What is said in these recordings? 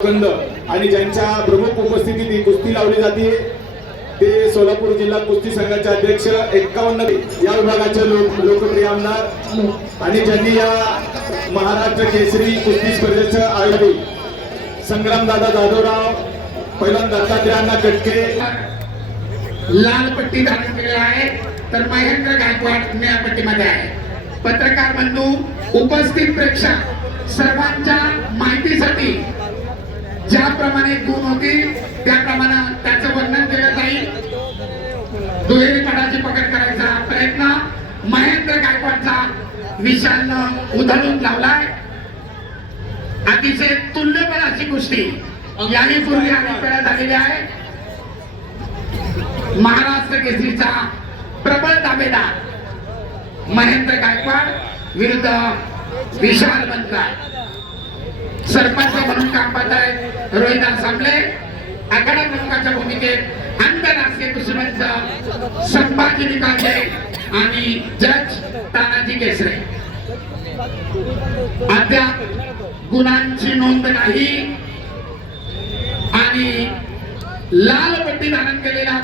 आणि ज्यांच्या प्रमुख उपस्थितीत ही कुस्ती लावली जाते ते सोलापूर जिल्हा कुस्ती संघाचे अध्यक्ष 51 या विभागाचे लोकप्रिय आमदार आणि ज्यांनी या महाराष्ट्र केसरी कुस्ती स्पर्धेचं आयोजन संग्रामदादा जाधवराव पहिलवान दत्तात्रयांना कटके लाल पट्टी धारण केलेला आहे तर महेंद्र गायकवाड निळ्या पट्टीमध्ये आहे। पत्रकार बंधू उपस्थित प्रेक्षक सर्वांच्या माहितीसाठी ज्याप्रमाणे गुण होतील त्याप्रमाणे त्याचं वर्णन केलं जाईल। दुहेरी पडाची पकड करायचा प्रयत्न महेंद्र गायकवाडचा विशालनं उधळून लावलाय। अतिशय तुल्यबळ अशी कुस्ती याही पूर्वी अनेक वेळा झालेली आहे। महाराष्ट्र केसरीचा प्रबळ दावेदार महेंद्र गायकवाड विरुद्ध विशाल बनकर। सरपंच म्हणून काम पाहत आहेत रोहिदास सांबले। आखाडा प्रमुखाच्या भूमिकेत आंतरराष्ट्रीय कुस्तीपटू संभाजी निकालजे आणि जज तानाजी केसरे। अद्याप गुणांची नोंद नाही आणि लाल पट्टी धारण केलेला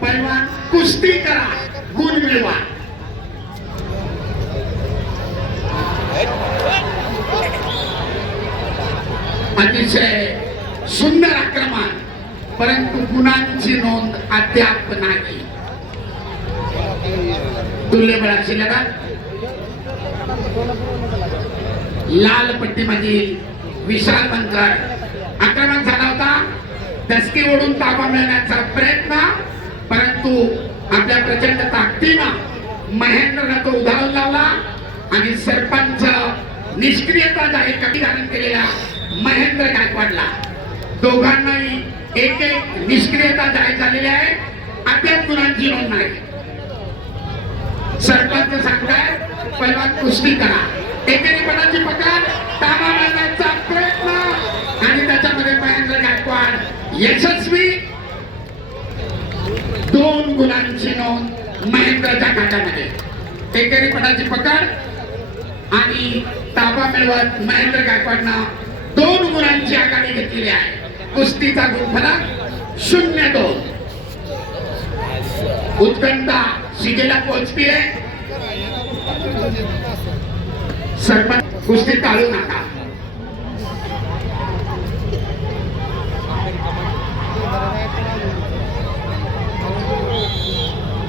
पैलवान कुस्ती करा गुण मिळवा। अतिशय सुंदर आक्रमण परंतु गुणांची नोंद अद्याप नाही। तुल्यबळाची लढत लाल पट्टीमधील विशाल बनकर आक्रमण झाला होता। दसकी ओढून ताबा मिळवण्याचा प्रयत्न परंतु आपल्या प्रचंड ताकदीनं महेंद्रने तो उधळून लावला आणि सरपंच निष्क्रियता जाहीर कमी धारण केलेल्या महेंद्र गायकवाडला दोघांनाही एक एक निष्क्रियता जाहीर झालेली आहे। अद्याप गुणांची नोंद नाही। सरपंच सांगताय पहिलवान कुस्ती करा एकेरीपणाची पकड ताबा मिळवण्याचा प्रयत्न आणि त्याच्यामध्ये महेंद्र गायकवाड यशस्वी। 2 गुणांची नोंद महेंद्रच्या खात्यामध्ये। एकेरीपणाची पकड आणि ताबा मिळवत महेंद्र गायकवाडनं 2 गुणांची आघाडी घेतलेली आहे। कुस्तीचा गुणफलक 0-2। उत्कंठा शिगेला पोहोचतीये। सरपंच कुस्ती टाळू नका।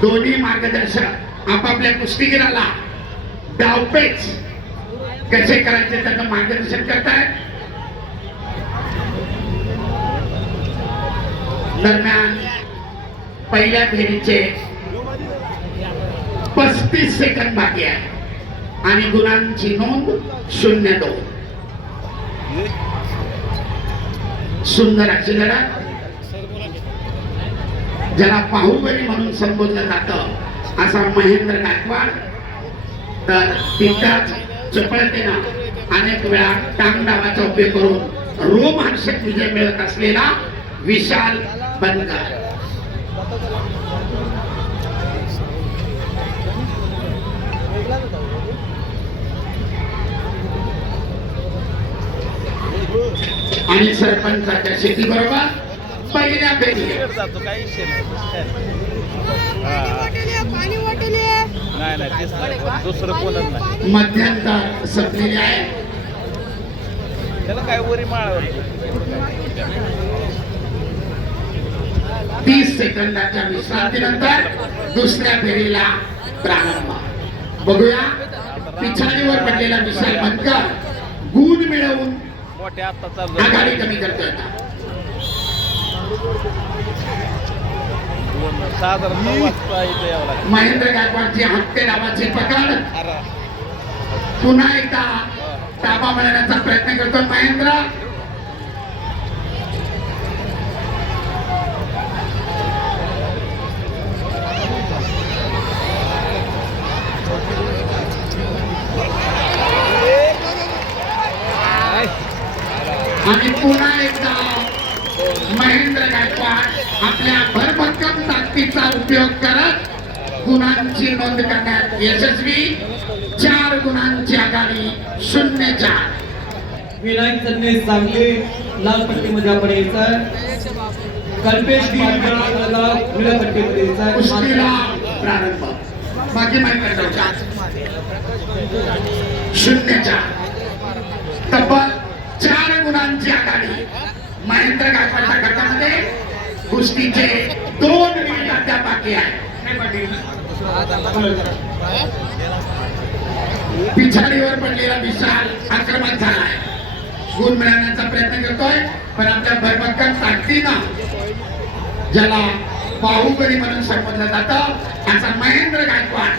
दोन्ही मार्गदर्शक आपापल्या कुस्तीगीराला डावपेच कसे करायचे त्याचं मार्गदर्शन करतायत। दरम्यान पहिल्या फेरीचे 35 सेकंद बाकी आहे आणि गुणांची नोंद 0-2। सुंदर अशी लढत ज्याला बाहुबली म्हणून संबोधलं जातं असा महेंद्र गायकवाड तर तितकाच चपळतेनं अनेक वेळा टांगडावाचा उपयोग करून रोमहर्षक विजय मिळत असलेला विशाल बनकर। आणि सरपंचाच्या शेती बरोबर पहिल्या फेरीत मध्यंतर संपलेले आहे। त्याला काय वरी माळ 30 सेकंदाच्या विश्रांतीनंतर दुसऱ्या फेरीला प्रारंभ। बघूया पिछाडीवर पडलेला विशाल बनकर गुण मिळवून मोठ्या आता चालू आघाडी कमी करतोय का। साधारण 9 वाजता इथे यावं लागतं। महेंद्र गायकवाडची हत्ते डावाची पकड पुन्हा एकदा ताबा मिळवण्याचा प्रयत्न करतो महेंद्र। आणि पुन्हा एकदा महेंद्र गायकवाड आपल्या भरभक्कम ताकदीचा उपयोग करत गुणांची नोंद करण्यात यशस्वी। 4 गुणांची आघाडी 0-4। विनायक संदेश सांगली लाल पट्टीमध्ये आपण यायचं आहे. कल्पेश निळ्या पट्टीमध्ये यायचं आहे. कुस्तीला प्रारंभ. बाकी माहिती करता 0-4 तब्बल 4 गुणांची आघाडी महेंद्र गायकवाडच्या गटामध्ये. कुस्तीचे 2 मिनिट अद्याप बाकी आहे. पिछाडीवर पडलेला विशाल आक्रमक झालाय. गुण मिळवण्याचा प्रयत्न करतोय पण आपल्या भरभक्कम ताकदीनं, ज्याला बाहुबली म्हणून संबोधलं जातं असा महेंद्र गायकवाड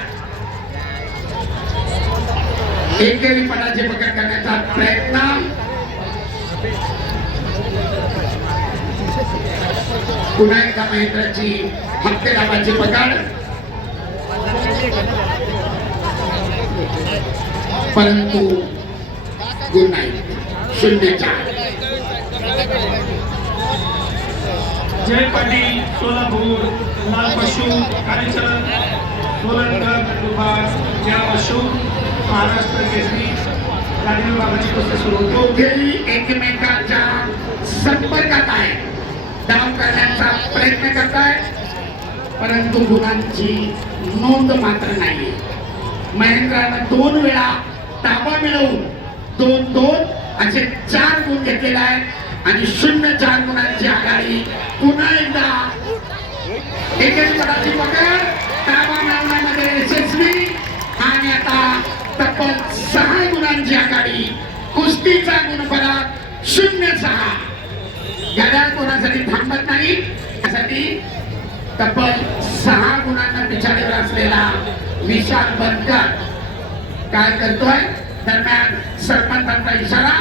एकेरी पदाची पकड करण्याचा प्रयत्न. पुन्हा एकदा महेंद्रची हप्तेदाबाची पकड, परंतु गुण नाही. 0-4. जय पाटील सोलापूर लाल पशु कार्यचरण सोलंकर नंदुरबार या पशु महाराष्ट्र केसरी गाडी विभागाची कुस्ती सुरू होती. दोघेही एकमेकांच्या संपर्कात आहे. डाव करण्याचा प्रयत्न करतायत परंतु गुणांची नोंद मात्र नाही. महेंद्रानं 2 वेळा ताबा मिळवून 2-2 असे 4 गुण घेतलेले आहेत आणि 0-4 गुणांची आघाडी. पुन्हा एकदा एकेरी पदाची पकड, ताबा मिळवण्यामध्ये यशस्वी आणि आता तब्बल 6 गुणांची आघाडी. कुस्तीचा गुणफलक 0-6. घड्याळ कोणासाठी थांबत नाही. त्यासाठी तब्बल 6 गुणांना पिछाडीवर असलेला विशाल बनकर काय करतोय. दरम्यान सरपंचांचा इशारा,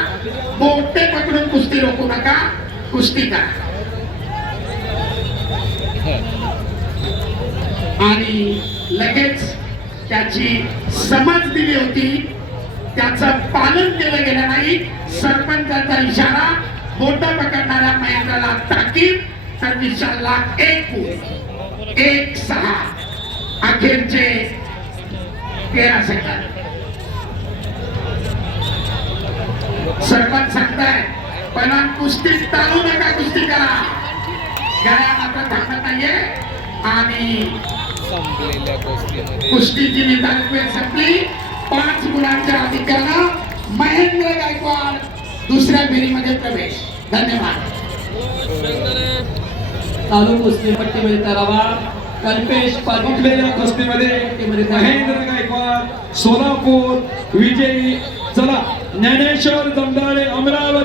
बोटे पकडून कुस्ती रोखू नका, कुस्ती करा. आणि लगेच त्याची समज दिली होती, त्याचं पालन केलं गेलं नाही. सरपंचाचा इशारा, बोट पकडणाऱ्या महेंद्राला ताकीद, तर विशालला 1 गुण. 1-6. अखेरचे 13 सेकंद. सरपंच सांगताय पण कुस्ती चालू नका, कुस्ती करा. गळ्या मात्र थांबत नाहीये आणि संपलेल्या गोष्टीमध्ये कुस्तीची निर्धारित वेळ संपली. 5 गुणांच्या अधिकारानं महेंद्र गायकवाड दुसऱ्या फेरीमध्ये प्रवेश. धन्यवाद. चालू कुस्ती पट्टीमध्ये तरावा कल्पेश पाटील कुस्तीमध्ये महेंद्र गायकवाड सोलापूर विजयी. चला ज्ञानेश्वर जमदाळे अमरावती.